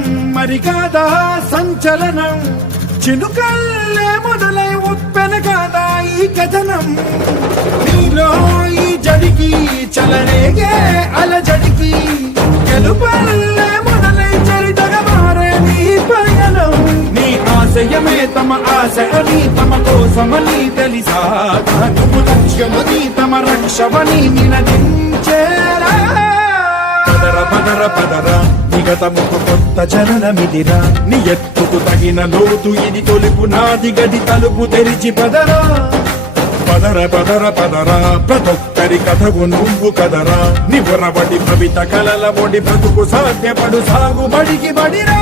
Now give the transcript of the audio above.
సరికాదా సంచలనం. చినుకల్లే మొదలై ఉప్పెన కాదా ఈ కథనం. నీలో ఈ జడికి చలరేగే అలజడికి. గెలుపల్లే మొదలై చరితగా మారే నీ పయనం నీ ఆశయమే తమ ఆశ అని తమ కోసమని తెలిసా. నువ్వు లక్ష్యమని తమ రక్షమని నినదించేరా పదర పదర పదరా. నిగతముకు కొత్త చరణమిదిరా నీ ఎత్తుకు తగిన లోతు ఇది తొలుపు నాది గది తలుపు తెరిచి పదరా. పదర పదర పదరా. ప్రతొక్కరి కథకు నువ్వు కదరా. నివరబడి కవిత కలల ఒడి బ్రతుకు సాధ్యపడు సాగుబడికి బడిరా.